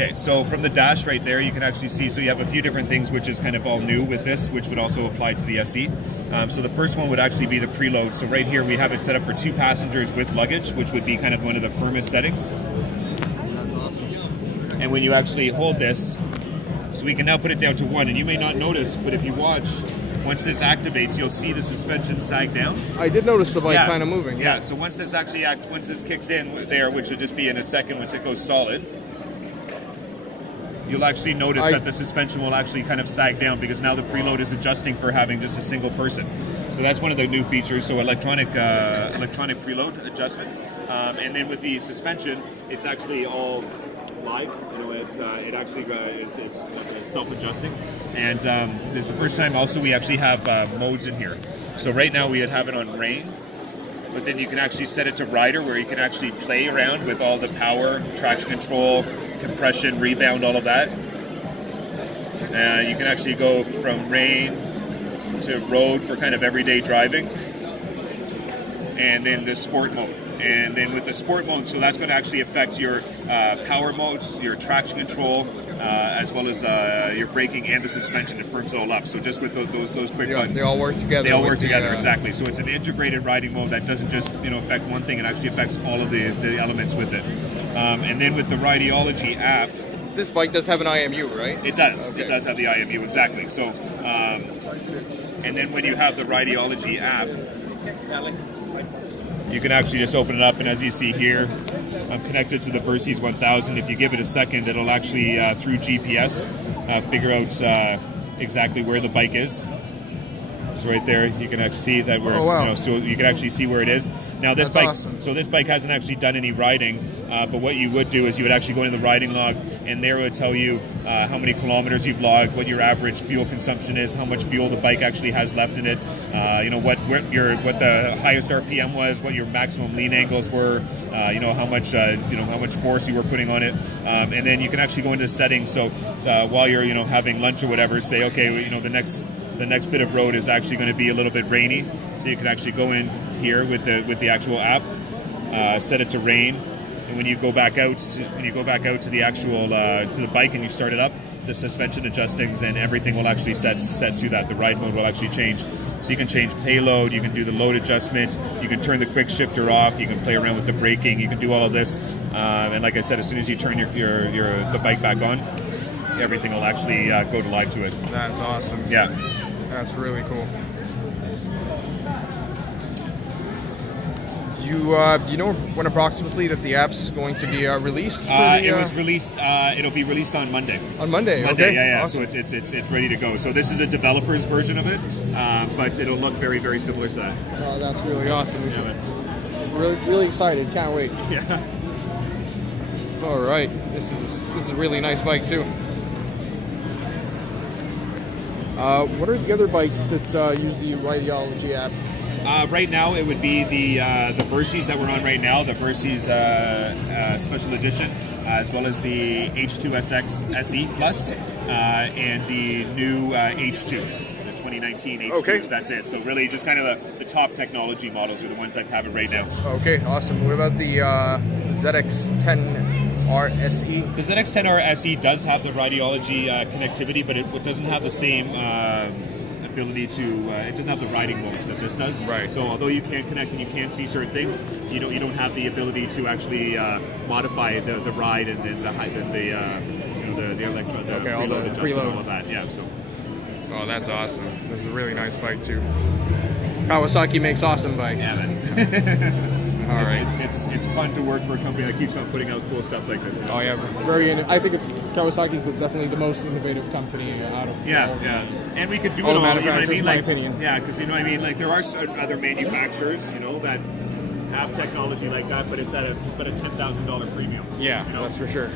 Okay, so from the dash right there, you can actually see, so you have a few different things which is kind of all new with this, which would also apply to the SE. So the first one would actually be the preload. So right here we have it set up for 2 passengers with luggage, which would be kind of one of the firmest settings. That's awesome. And when you actually hold this, so we can now put it down to 1, and you may not notice, but if you watch, once this activates, you'll see the suspension sag down. I did notice the bike kind of moving. Yeah, so once this actually once this kicks in there, which will just be in a second once it goes solid, you'll actually notice that the suspension will actually kind of sag down because now the preload is adjusting for having just a single person. So that's one of the new features, so electronic preload adjustment. And then with the suspension, it's actually all live. You know, it actually is self-adjusting. And this is the first time also we actually have modes in here. So right now we have it on rain, but then you can actually set it to rider where you can actually play around with all the power, traction control, compression, rebound, all of that. You can actually go from rain to road for kind of everyday driving. And then the sport mode. And then with the sport mode, so that's going to actually affect your power modes, your traction control, as well as your braking and the suspension. It firms it all up. So just with those quick buttons. They all work together. They all work together, exactly. So it's an integrated riding mode that doesn't just affect one thing, it actually affects all of the elements with it. And then with the Rideology app, this bike does have an IMU, right? It does. Okay. It does have the IMU, exactly. So, and then when you have the Rideology app, you can actually just open it up, and as you see here, I'm connected to the Versys 1000. If you give it a second, it'll actually, through GPS, figure out exactly where the bike is. So right there, you can actually see that we're, so you can actually see where it is. Now this bike, so this bike hasn't actually done any riding, but what you would do is you would actually go into the riding log, and there it would tell you how many kilometers you've logged, what your average fuel consumption is, how much fuel the bike actually has left in it, what the highest RPM was, what your maximum lean angles were, how much force you were putting on it, and then you can actually go into settings. So while you're having lunch or whatever, say okay, the next bit of road is actually going to be a little bit rainy, so you can actually go in here with the actual app, set it to rain, and when you go back out to the actual to the bike and you start it up, the suspension adjustings and everything will actually set to that. The ride mode will actually change, so you can change payload, you can do the load adjustment, you can turn the quick shifter off, you can play around with the braking, you can do all of this, and like I said, as soon as you turn the bike back on, everything will actually go to live to it. That's awesome. Yeah. That's really cool. You know when approximately that the app's going to be released? It was released. It'll be released on Monday. On Monday. Monday, okay. yeah. Awesome. So it's ready to go. So this is a developer's version of it, but it'll look very, very similar to that. Oh, that's really awesome. Yeah, man. Really excited. Can't wait. Yeah. All right. This is a really nice bike too. What are the other bikes that use the Rideology app? Right now, it would be the Versys that we're on right now, the Versys Special Edition, as well as the H2SX SE Plus, and the new H2s, the 2019 H2s. Okay. That's it. So really, just kind of the top technology models are the ones that have it right now. Okay, awesome. What about the ZX10? RSE. The ZX10R SE does have the Rideology connectivity, but it doesn't have the same ability to. It doesn't have the riding modes that this does. Right. So although you can connect and you can see certain things, you don't have the ability to actually modify the ride and then the preload and all of that. Yeah. So. Oh, that's awesome. This is a really nice bike too. Kawasaki makes awesome bikes. Yeah, man. All right. It's fun to work for a company that keeps on putting out cool stuff like this. Oh yeah, I think Kawasaki's definitely the most innovative company out of yeah. And we could do it all. You know what I mean? My opinion. Yeah, because Like there are other manufacturers, that have technology like that, but it's at a $10,000 premium. Yeah, that's for sure.